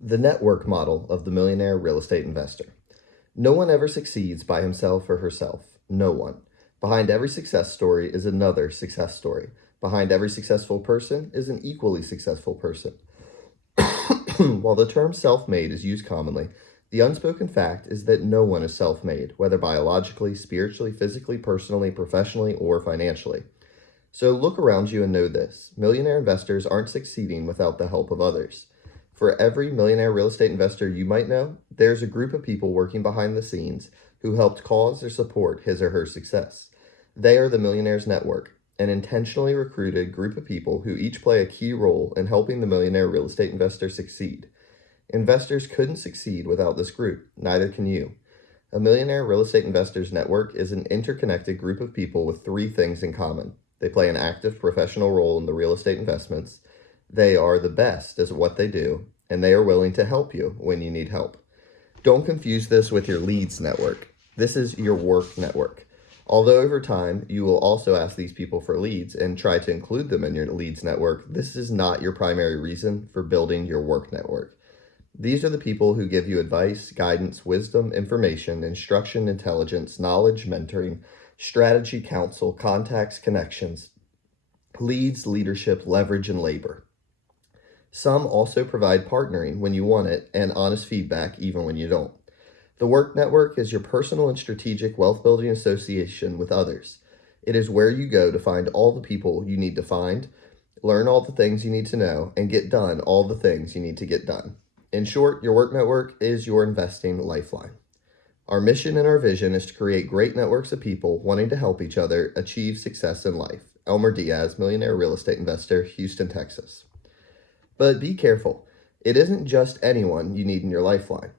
The network model of the millionaire real estate investor. No one ever succeeds by himself or herself. No one. Behind every success story is another success story. Behind every successful person is an equally successful person. While the term self-made is used commonly, the unspoken fact is that no one is self-made, whether biologically, spiritually, physically, personally, professionally, or financially. So look around you and know this. Millionaire investors aren't succeeding without the help of others. For every millionaire real estate investor you might know, there's a group of people working behind the scenes who helped cause or support his or her success. They are the Millionaires Network, an intentionally recruited group of people who each play a key role in helping the millionaire real estate investor succeed. Investors couldn't succeed without this group, neither can you. A Millionaire Real Estate Investors Network is an interconnected group of people with three things in common. They play an active professional role in the real estate investments. They are the best at what they do, and they are willing to help you when you need help. Don't confuse this with your leads network. This is your work network. Although over time, you will also ask these people for leads and try to include them in your leads network, this is not your primary reason for building your work network. These are the people who give you advice, guidance, wisdom, information, instruction, intelligence, knowledge, mentoring, strategy, counsel, contacts, connections, leads, leadership, leverage, and labor. Some also provide partnering when you want it and honest feedback even when you don't. The work network is your personal and strategic wealth building association with others. It is where you go to find all the people you need to find, learn all the things you need to know, and get done all the things you need to get done. In short, your work network is your investing lifeline. Our mission and our vision is to create great networks of people wanting to help each other achieve success in life. Elmer Diaz, Millionaire Real Estate Investor, Houston, Texas. But be careful. It isn't just anyone you need in your lifeline.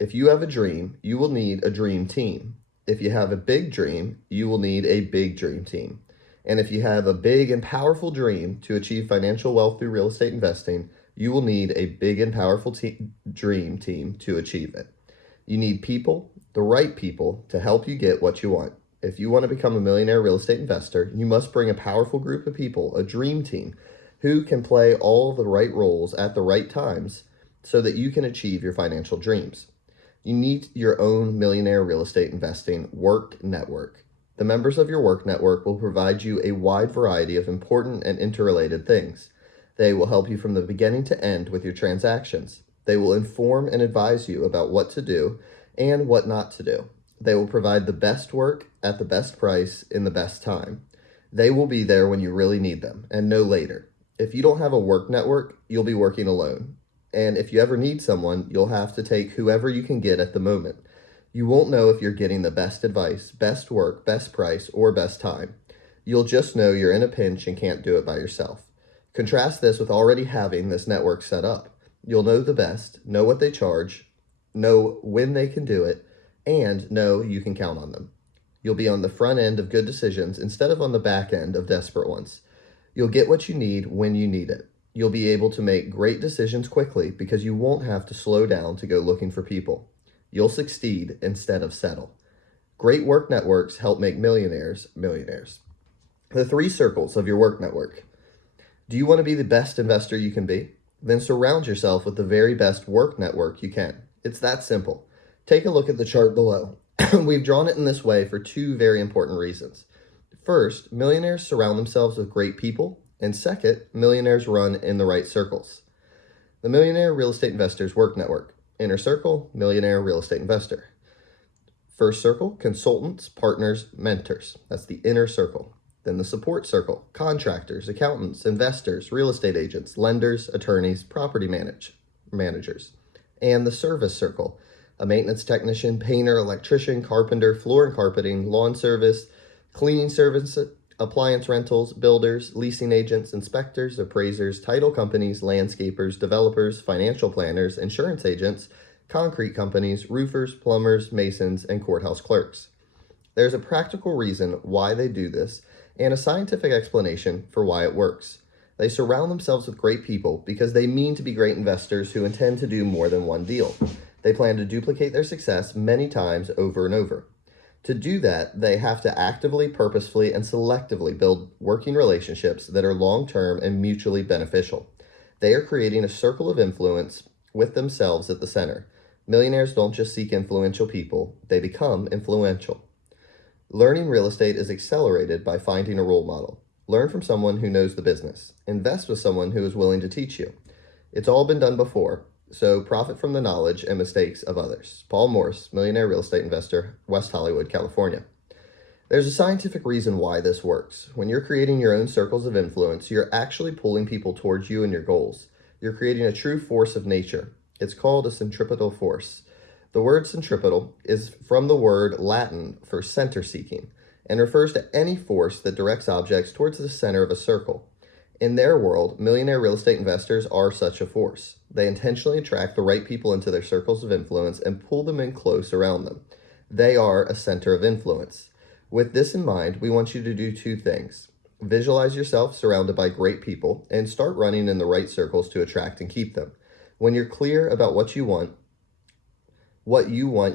If you have a dream, you will need a dream team. If you have a big dream, you will need a big dream team. And if you have a big and powerful dream to achieve financial wealth through real estate investing, you will need a big and powerful dream team to achieve it. You need people, the right people, to help you get what you want. If you want to become a millionaire real estate investor, you must bring a powerful group of people, a dream team, who can play all the right roles at the right times so that you can achieve your financial dreams. You need your own millionaire real estate investing work network. The members of your work network will provide you a wide variety of important and interrelated things. They will help you from the beginning to end with your transactions. They will inform and advise you about what to do and what not to do. They will provide the best work at the best price in the best time. They will be there when you really need them and no later. If you don't have a work network, you'll be working alone. And if you ever need someone, you'll have to take whoever you can get at the moment. You won't know if you're getting the best advice, best work, best price, or best time. You'll just know you're in a pinch and can't do it by yourself. Contrast this with already having this network set up. You'll know the best, know what they charge, know when they can do it, and know you can count on them. You'll be on the front end of good decisions instead of on the back end of desperate ones. You'll get what you need when you need it. You'll be able to make great decisions quickly because you won't have to slow down to go looking for people. You'll succeed instead of settle. Great work networks help make millionaires millionaires. The three circles of your work network. Do you want to be the best investor you can be? Then surround yourself with the very best work network you can. It's that simple. Take a look at the chart below. We've drawn it in this way for two very important reasons. First, millionaires surround themselves with great people, and second, millionaires run in the right circles. The Millionaire Real Estate Investors Work Network. Inner circle, Millionaire Real Estate Investor. First circle, consultants, partners, mentors. That's the inner circle. Then the support circle, contractors, accountants, investors, real estate agents, lenders, attorneys, property managers. And the service circle, a maintenance technician, painter, electrician, carpenter, floor and carpeting, lawn service, cleaning service, appliance rentals, builders, leasing agents, inspectors, appraisers, title companies, landscapers, developers, financial planners, insurance agents, concrete companies, roofers, plumbers, masons, and courthouse clerks. There's a practical reason why they do this and a scientific explanation for why it works. They surround themselves with great people because they mean to be great investors who intend to do more than one deal. They plan to duplicate their success many times over and over. To do that, they have to actively, purposefully, and selectively build working relationships that are long-term and mutually beneficial. They are creating a circle of influence with themselves at the center. Millionaires don't just seek influential people, they become influential. Learning real estate is accelerated by finding a role model. Learn from someone who knows the business. Invest with someone who is willing to teach you. It's all been done before, so profit from the knowledge and mistakes of others. Paul Morse, Millionaire Real Estate Investor, West Hollywood, California. There's a scientific reason why this works. When you're creating your own circles of influence, you're actually pulling people towards you and your goals. You're creating a true force of nature. It's called a centripetal force. The word centripetal is from the word Latin for center seeking and refers to any force that directs objects towards the center of a circle. In their world, millionaire real estate investors are such a force. They intentionally attract the right people into their circles of influence and pull them in close around them. They are a center of influence. With this in mind, we want you to do two things. Visualize yourself surrounded by great people and start running in the right circles to attract and keep them. When you're clear about what you want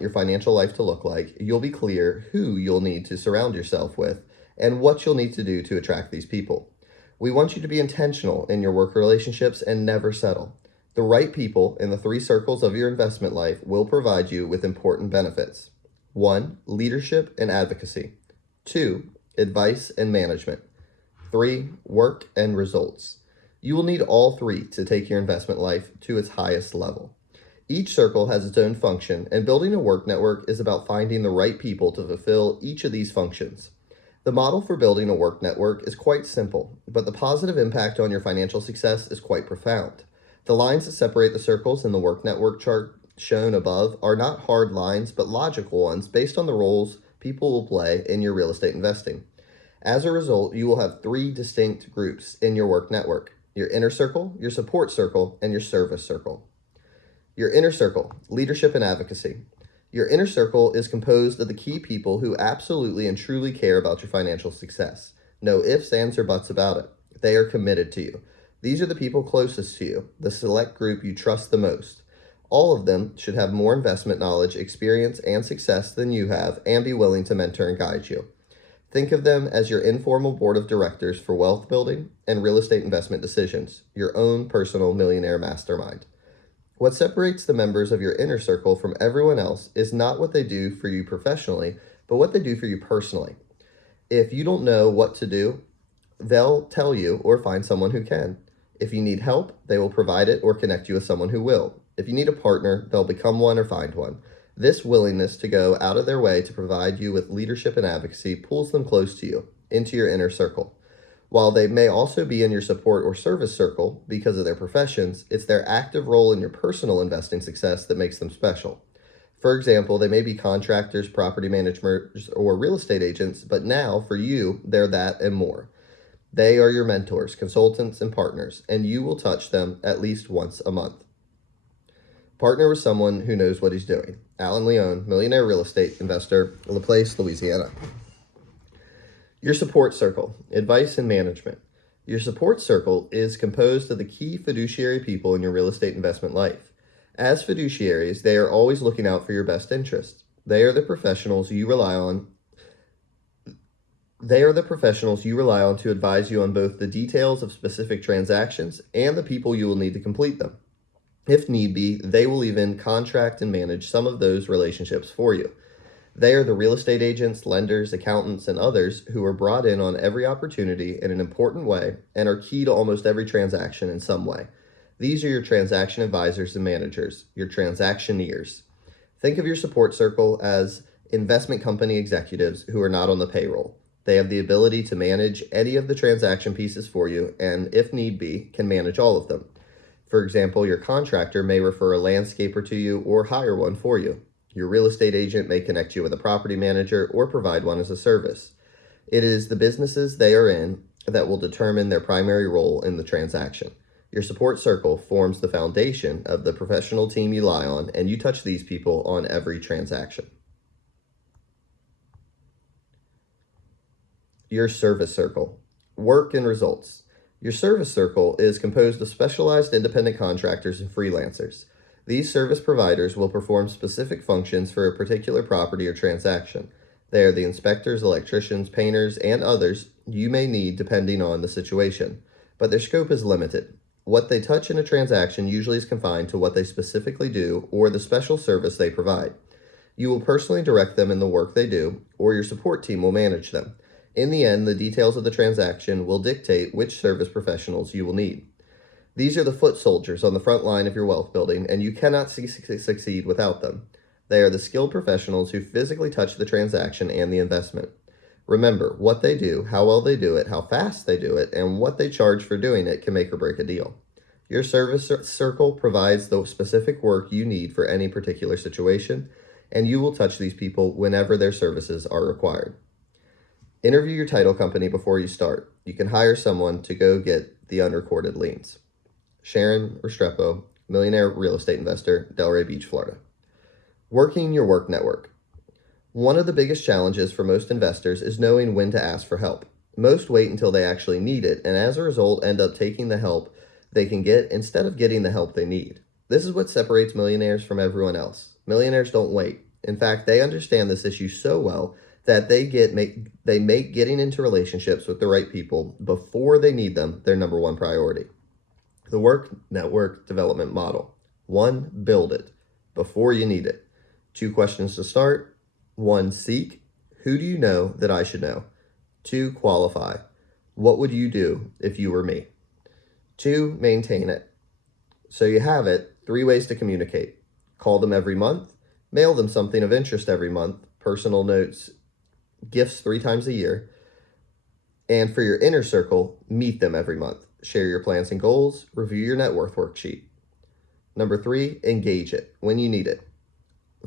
your financial life to look like, you'll be clear who you'll need to surround yourself with and what you'll need to do to attract these people. We want you to be intentional in your work relationships and never settle. The right people in the three circles of your investment life will provide you with important benefits. 1. Leadership and advocacy. 2. Advice and management. 3. Work and results. You will need all three to take your investment life to its highest level. Each circle has its own function, and building a work network is about finding the right people to fulfill each of these functions. The model for building a work network is quite simple, but the positive impact on your financial success is quite profound. The lines that separate the circles in the work network chart shown above are not hard lines, but logical ones based on the roles people will play in your real estate investing. As a result, you will have three distinct groups in your work network: your inner circle, your support circle, and your service circle. Your inner circle, leadership and advocacy. Your inner circle is composed of the key people who absolutely and truly care about your financial success. No ifs, ands, or buts about it. They are committed to you. These are the people closest to you, the select group you trust the most. All of them should have more investment knowledge, experience, and success than you have and be willing to mentor and guide you. Think of them as your informal board of directors for wealth building and real estate investment decisions, your own personal millionaire mastermind. What separates the members of your inner circle from everyone else is not what they do for you professionally, but what they do for you personally. If you don't know what to do, they'll tell you or find someone who can. If you need help, they will provide it or connect you with someone who will. If you need a partner, they'll become one or find one. This willingness to go out of their way to provide you with leadership and advocacy pulls them close to you, into your inner circle. While they may also be in your support or service circle because of their professions, it's their active role in your personal investing success that makes them special. For example, they may be contractors, property managers, or real estate agents, but now, for you, they're that and more. They are your mentors, consultants, and partners, and you will touch them at least once a month. Partner with someone who knows what he's doing. Alan Leone, Millionaire Real Estate Investor, LaPlace, Louisiana. Your support circle, advice and management. Your support circle is composed of the key fiduciary people in your real estate investment life. As fiduciaries, they are always looking out for your best interests. They are the professionals you rely on to advise you on both the details of specific transactions and the people you will need to complete them. If need be, they will even contract and manage some of those relationships for you. They are the real estate agents, lenders, accountants, and others who are brought in on every opportunity in an important way and are key to almost every transaction in some way. These are your transaction advisors and managers, your transactioneers. Think of your support circle as investment company executives who are not on the payroll. They have the ability to manage any of the transaction pieces for you and, if need be, can manage all of them. For example, your contractor may refer a landscaper to you or hire one for you. Your real estate agent may connect you with a property manager or provide one as a service. It is the businesses they are in that will determine their primary role in the transaction. Your support circle forms the foundation of the professional team you rely on, and you touch these people on every transaction. Your service circle, work and results. Your service circle is composed of specialized independent contractors and freelancers. These service providers will perform specific functions for a particular property or transaction. They are the inspectors, electricians, painters, and others you may need depending on the situation, but their scope is limited. What they touch in a transaction usually is confined to what they specifically do or the special service they provide. You will personally direct them in the work they do, or your support team will manage them. In the end, the details of the transaction will dictate which service professionals you will need. These are the foot soldiers on the front line of your wealth building, and you cannot succeed without them. They are the skilled professionals who physically touch the transaction and the investment. Remember, what they do, how well they do it, how fast they do it, and what they charge for doing it can make or break a deal. Your service circle provides the specific work you need for any particular situation, and you will touch these people whenever their services are required. Interview your title company before you start. You can hire someone to go get the unrecorded liens. Sharon Restrepo, Millionaire Real Estate Investor, Delray Beach, Florida. Working your work network. One of the biggest challenges for most investors is knowing when to ask for help. Most wait until they actually need it, and as a result end up taking the help they can get instead of getting the help they need. This is what separates millionaires from everyone else. Millionaires don't wait. In fact, they understand this issue so well that they make getting into relationships with the right people before they need them their number one priority. The work network development model. 1. Build it before you need it. 2 questions to start. 1. Seek. Who do you know that I should know? 2. Qualify. What would you do if you were me? 2. Maintain it. So you have it. 3 ways to communicate. Call them every month. Mail them something of interest every month. Personal notes, gifts 3 times a year. And for your inner circle, meet them every month. Share your plans and goals. Review your net worth worksheet. Number 3, engage it when you need it.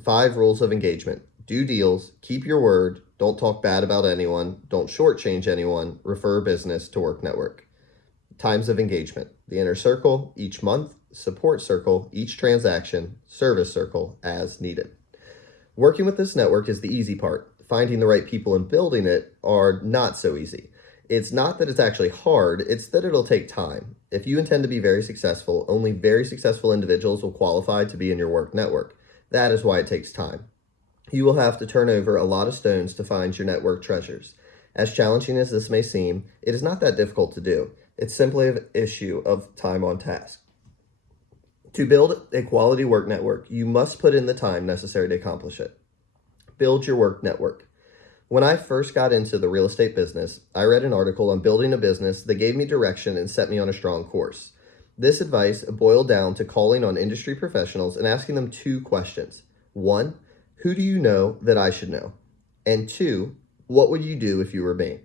5 rules of engagement. Do deals. Keep your word. Don't talk bad about anyone. Don't shortchange anyone. Refer business to work network. Times of engagement. The inner circle, each month. Support circle, each transaction. Service circle, as needed. Working with this network is the easy part. Finding the right people and building it are not so easy. It's not that it's actually hard, it's that it'll take time. If you intend to be very successful, only very successful individuals will qualify to be in your work network. That is why it takes time. You will have to turn over a lot of stones to find your network treasures. As challenging as this may seem, it is not that difficult to do. It's simply an issue of time on task. To build a quality work network, you must put in the time necessary to accomplish it. Build your work network. When I first got into the real estate business, I read an article on building a business that gave me direction and set me on a strong course. This advice boiled down to calling on industry professionals and asking them 2 questions. 1, who do you know that I should know? And 2, what would you do if you were me?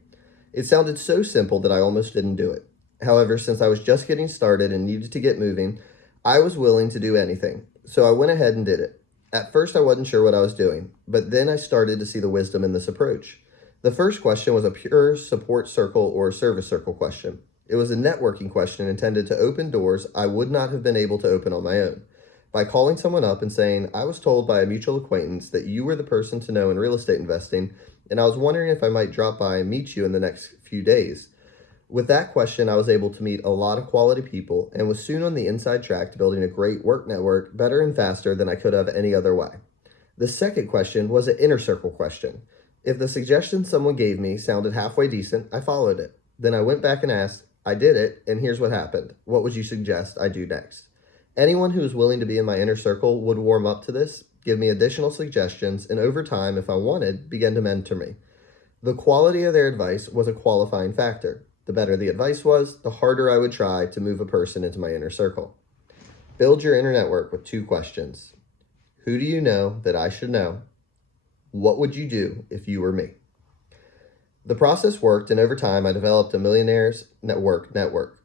It sounded so simple that I almost didn't do it. However, since I was just getting started and needed to get moving, I was willing to do anything. So I went ahead and did it. At first, I wasn't sure what I was doing, but then I started to see the wisdom in this approach. The first question was a pure support circle or service circle question. It was a networking question intended to open doors I would not have been able to open on my own. By calling someone up and saying, I was told by a mutual acquaintance that you were the person to know in real estate investing, and I was wondering if I might drop by and meet you in the next few days. With that question, I was able to meet a lot of quality people and was soon on the inside track to building a great work network better and faster than I could have any other way. The second question was an inner circle question. If the suggestion someone gave me sounded halfway decent, I followed it. Then I went back and asked, I did it, and here's what happened. What would you suggest I do next? Anyone who was willing to be in my inner circle would warm up to this, give me additional suggestions, and over time, if I wanted, begin to mentor me. The quality of their advice was a qualifying factor. The better the advice was, the harder I would try to move a person into my inner circle. Build your inner network with 2 questions. Who do you know that I should know? What would you do if you were me? The process worked, and over time I developed a millionaire's network.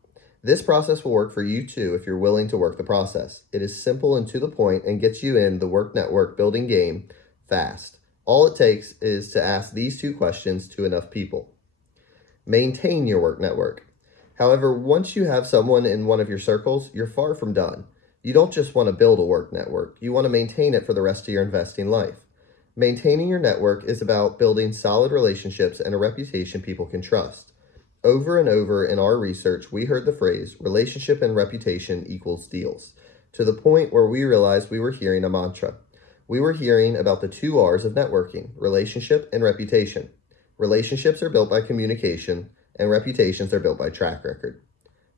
This process will work for you too if you're willing to work the process. It is simple and to the point and gets you in the work network building game fast. All it takes is to ask these 2 questions to enough people. Maintain your work network. However, once you have someone in one of your circles, you're far from done. You don't just want to build a work network. You want to maintain it for the rest of your investing life. Maintaining your network is about building solid relationships and a reputation people can trust. Over and over in our research, we heard the phrase, relationship and reputation equals deals, to the point where we realized we were hearing a mantra. We were hearing about the 2 R's of networking, relationship and reputation. Relationships are built by communication, and reputations are built by track record.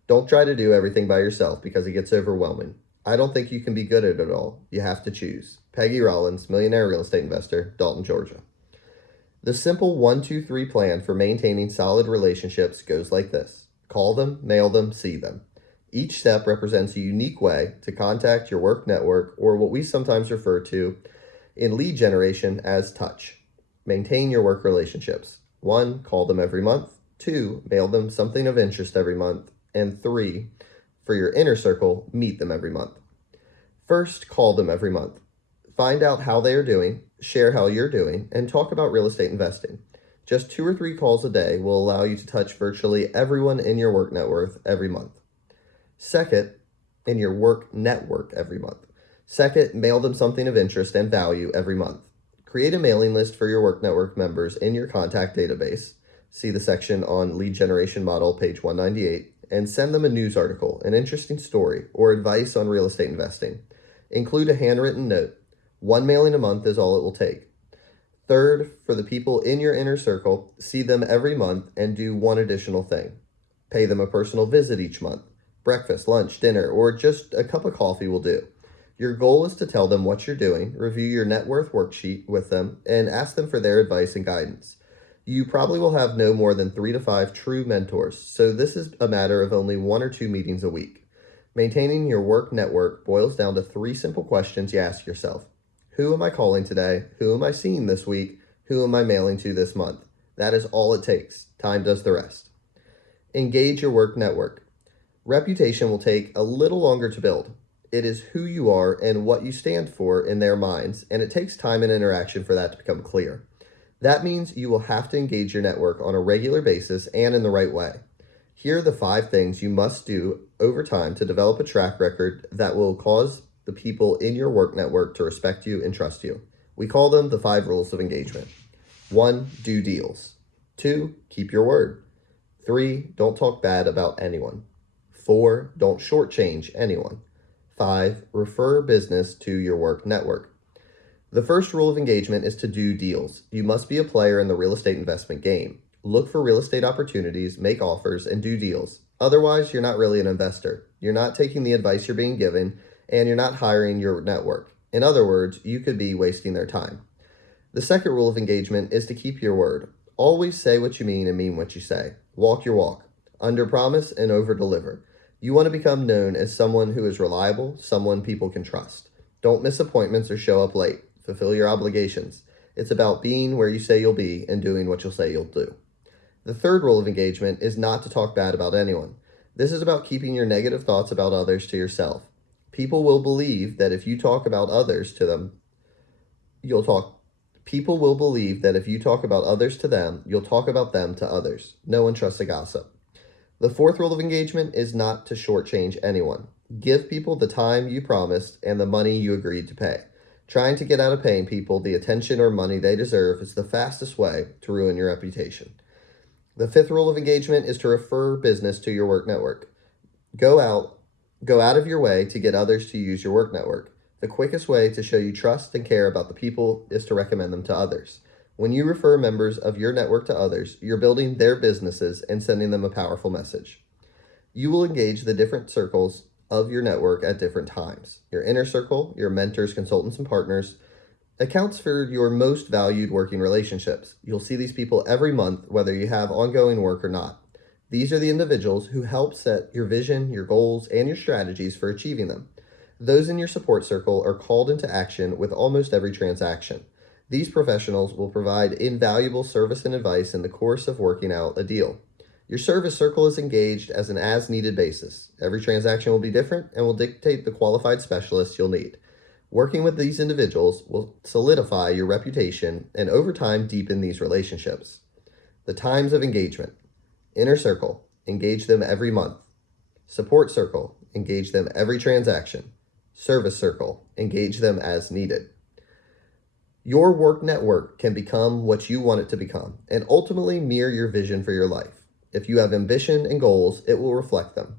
Don't try to do everything by yourself because it gets overwhelming. I don't think you can be good at it all. You have to choose. Peggy Rollins, Millionaire Real Estate Investor, Dalton, Georgia. The simple 1-2-3 plan for maintaining solid relationships goes like this. Call them, mail them, see them. Each step represents a unique way to contact your work network, or what we sometimes refer to in lead generation as touch. Maintain your work relationships. 1, call them every month. 2, mail them something of interest every month. And 3, for your inner circle, meet them every month. First, call them every month. Find out how they are doing, share how you're doing, and talk about real estate investing. Just 2 or 3 calls a day will allow you to touch virtually everyone in your work network every month. Second, in your work network every month. Second, mail them something of interest and value every month. Create a mailing list for your work network members in your contact database. See the section on lead generation model, page 198, and send them a news article, an interesting story, or advice on real estate investing. Include a handwritten note. 1 mailing a month is all it will take. Third, for the people in your inner circle, see them every month and do one additional thing. Pay them a personal visit each month. Breakfast, lunch, dinner, or just a cup of coffee will do. Your goal is to tell them what you're doing, review your net worth worksheet with them, and ask them for their advice and guidance. You probably will have no more than 3 to 5 true mentors, so this is a matter of only 1 or 2 meetings a week. Maintaining your work network boils down to 3 simple questions you ask yourself. Who am I calling today? Who am I seeing this week? Who am I mailing to this month? That is all it takes. Time does the rest. Engage your work network. Reputation will take a little longer to build. It is who you are and what you stand for in their minds, and it takes time and interaction for that to become clear. That means you will have to engage your network on a regular basis and in the right way. Here are the 5 things you must do over time to develop a track record that will cause the people in your work network to respect you and trust you. We call them the 5 rules of engagement. 1, do deals. 2, keep your word. 3, don't talk bad about anyone. 4, don't shortchange anyone. 5, refer business to your work network. The first rule of engagement is to do deals. You must be a player in the real estate investment game. Look for real estate opportunities, make offers, and do deals. Otherwise, you're not really an investor. You're not taking the advice you're being given, and you're not hiring your network. In other words, you could be wasting their time. The second rule of engagement is to keep your word. Always say what you mean and mean what you say. Walk your walk. Under promise and over deliver. You want to become known as someone who is reliable, someone people can trust. Don't miss appointments or show up late. Fulfill your obligations. It's about being where you say you'll be and doing what you'll say you'll do. The third rule of engagement is not to talk bad about anyone. This is about keeping your negative thoughts about others to yourself. People will believe that if you talk about others to them, People will believe that if you talk about others to them, you'll talk about them to others. No one trusts a gossip. The fourth rule of engagement is not to shortchange anyone. Give people the time you promised and the money you agreed to pay. Trying to get out of paying people the attention or money they deserve is the fastest way to ruin your reputation. The fifth rule of engagement is to refer business to your work network. Go out of your way to get others to use your work network. The quickest way to show you trust and care about the people is to recommend them to others. When you refer members of your network to others, you're building their businesses and sending them a powerful message. You will engage the different circles of your network at different times. Your inner circle, your mentors, consultants, and partners, accounts for your most valued working relationships. You'll see these people every month, whether you have ongoing work or not. These are the individuals who help set your vision, your goals, and your strategies for achieving them. Those in your support circle are called into action with almost every transaction. These professionals will provide invaluable service and advice in the course of working out a deal. Your service circle is engaged as an as-needed basis. Every transaction will be different and will dictate the qualified specialists you'll need. Working with these individuals will solidify your reputation and over time deepen these relationships. The times of engagement. Inner circle, engage them every month. Support circle, engage them every transaction. Service circle, engage them as needed. Your work network can become what you want it to become and ultimately mirror your vision for your life. If you have ambition and goals, it will reflect them.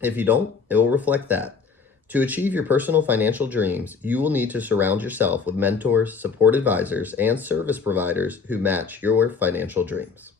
If you don't, it will reflect that. To achieve your personal financial dreams, you will need to surround yourself with mentors, support advisors, and service providers who match your financial dreams.